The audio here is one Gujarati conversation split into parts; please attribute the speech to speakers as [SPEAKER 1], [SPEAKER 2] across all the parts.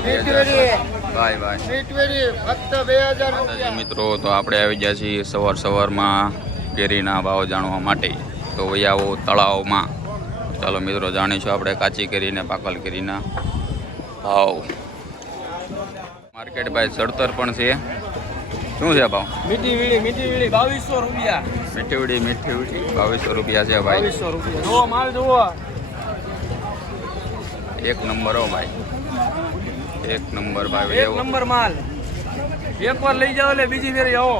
[SPEAKER 1] Bye bye. મિત્રો તો આપણે આવી ગયા છીએ સવાર સવારમાં કેરીના ભાવ જાણવા માટે. તો વહી આવો તળાવમાં. ચાલો મિત્રો જાણીશું આપણે કાચી કેરીને પાકલ કેરીના ભાવ. માર્કેટ ભાઈ સડતર પણ છે. શું છે ભાવ?
[SPEAKER 2] મીઠી વીડી મીઠી વીડી બાવીસો રૂપિયા.
[SPEAKER 1] મીઠીવડી મીઠીવડી બાવીસો રૂપિયા છે ભાઈ.
[SPEAKER 2] બાવીસો રૂપિયા. જુઓ માલ જોવો
[SPEAKER 1] એક નંબર હો ભાઈ. એક નંબર ભાઈ
[SPEAKER 2] એક નંબર માલ. એક વાર લઈ જાઓ એટલે બીજી ફેરી આવો.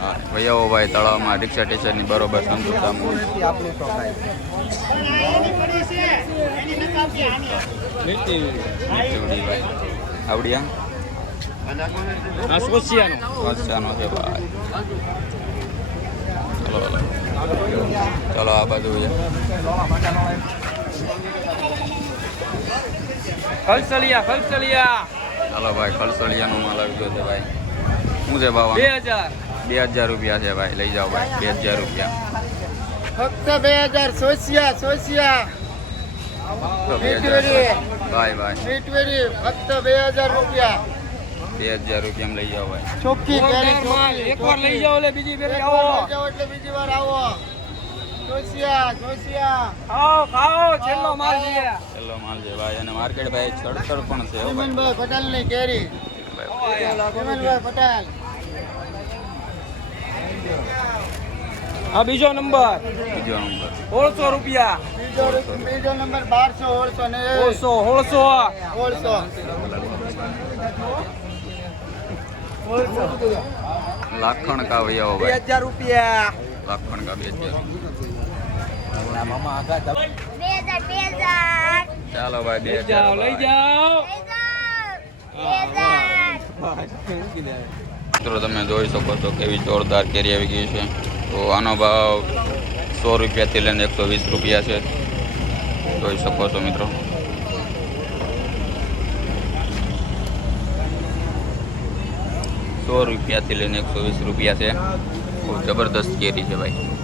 [SPEAKER 1] હા ભાઈ આવો ભાઈ તળાવમાં રિક્ષા સ્ટેશનની બરોબર સંતોષ આવડિયા ચલો આ બાજુ
[SPEAKER 2] ખલસલિયા ખલસલિયા.
[SPEAKER 1] હાલો ભાઈ ખલસલિયાનો માલ આવી ગયો છે ભાઈ. શું છે ભાવ
[SPEAKER 2] બે હજાર.
[SPEAKER 1] બે હજાર રૂપિયા છે ભાઈ. લઈ જાઓ ભાઈ બે હજાર રૂપિયા.
[SPEAKER 2] ફક્ત બે હજાર સોસિયા સોસિયા.
[SPEAKER 1] તો બે ભાઈ. ભાઈ
[SPEAKER 2] ફક્ત બે હજાર રૂપિયા.
[SPEAKER 1] બે હજાર રૂપિયા લઈ જાઓ ભાઈ.
[SPEAKER 2] ચોખ્ખી કેરી ચોખ્ખી એક વાર લઈ જાઓ એટલે બીજી ફેરી આવો. એટલે બીજી વાર આવો. જોશિયા જોશિયા. ખાઓ ખાઓ છેલ્લો માલ છે.
[SPEAKER 1] છેલ્લો માલ છે ભાઈ અને માર્કેટ ભાઈ પણ છે હો
[SPEAKER 2] પટેલની કેરી. પટેલ. આ બીજો નંબર.
[SPEAKER 1] બીજો નંબર.
[SPEAKER 2] ઓળસો રૂપિયા. બીજો બીજો નંબર બારસો ઓળસો ને સોળસો સોળસો.
[SPEAKER 1] લાખણ કા વૈયાઓ
[SPEAKER 2] બે હજાર રૂપિયા.
[SPEAKER 1] લાખણ કા બે હજાર
[SPEAKER 3] બે હજાર બે હજાર
[SPEAKER 1] ચાલો ભાઈ બે હજાર
[SPEAKER 2] જાઓ લઈ
[SPEAKER 1] ભાઈ.
[SPEAKER 2] જાઓ.
[SPEAKER 1] મિત્રો તમે જોઈ શકો છો કેવી જોરદાર કેરી આવી ગઈ છે. તો આનો ભાવ સો રૂપિયાથી લઈને એકસો વીસ રૂપિયા છે. જોઈ શકો છો મિત્રો. સો રૂપિયાથી લઈને એકસો વીસ રૂપિયા છે. બહુ જબરદસ્ત કેરી છે ભાઈ.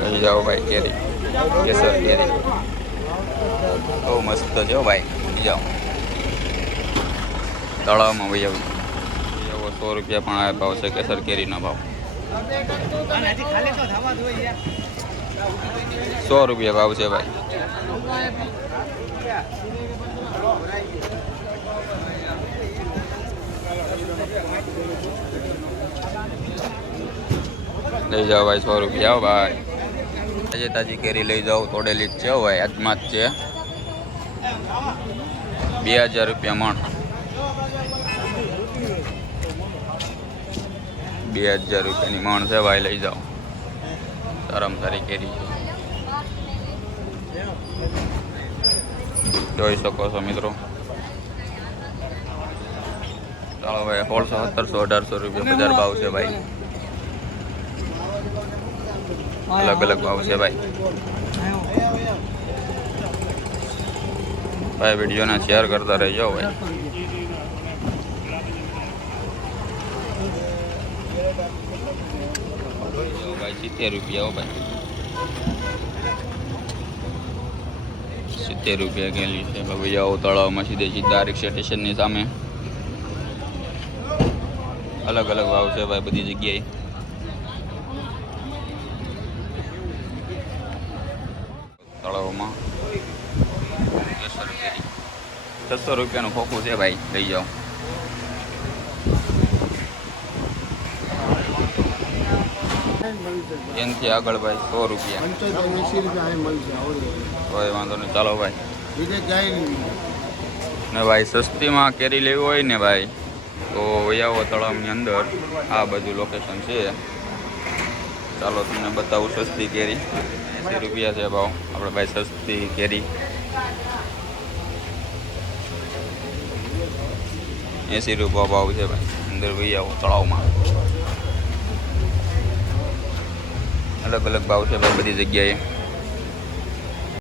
[SPEAKER 1] લઈ જાઓ ભાઈ કેરી કેસર કેરી બહુ મસ્ત છે હો ભાઈ લઈ જાઓ તળાવમાં વહી આવું એવો સો રૂપિયા પણ આ ભાવ છે કેસર કેરીનો ભાવ સો રૂપિયા ભાવ છે ભાઈ લઈ જાઓ ભાઈ, સો રૂપિયા ભાઈ. તાજી તાજી કેરી લઈ જાઓ, તોડેલી જ છે ભાઈ આજમાં જ છે. બે હજાર રૂપિયા મણ. બે હજાર રૂપિયાની મણ છે, ભાઈ, લઈ જાઓ. સારામાં સારી કેરી જોઈ શકો છો મિત્રો. ચાલો ભાઈ સોળસો સત્તરસો અઢારસો રૂપિયા બજાર ભાવ છે ભાઈ અલગ અલગ ભાવ છે ભાઈ ભાઈ વિડીયોને શેર કરતા રહેજો ભાઈ જો ભાઈ સિત્તેર રૂપિયા હો ભાઈ સિત્તેર રૂપિયા ગયેલી છે ભૈયાઓ તળાવમાં સીધે સીધા રિક્ષા સ્ટેશનની સામે અલગ અલગ ભાવ છે ભાઈ બધી જગ્યાએ. તળાવમાં. છસો રૂપિયાનું ખોખું છે ભાઈ લઈ જાઓ. એનથી આગળ ભાઈ સો રૂપિયા. કોઈ વાંધો નહીં ચાલો ભાઈ. ને ભાઈ સસ્તીમાં કેરી લેવી હોય ને ભાઈ તો વૈયાવો તળાવની અંદર. આ બધું લોકેશન છે. ચાલો તમને બતાવું સસ્તી કેરી. એંસી રૂપિયા છે ભાવ. આપણે ભાઈ સસ્તી કેરી. એંસી રૂપિયા ભાવ છે ભાઈ. અંદર વૈયાવો તળાવમાં. અલગ અલગ ભાવ છે ભાઈ બધી જગ્યાએ.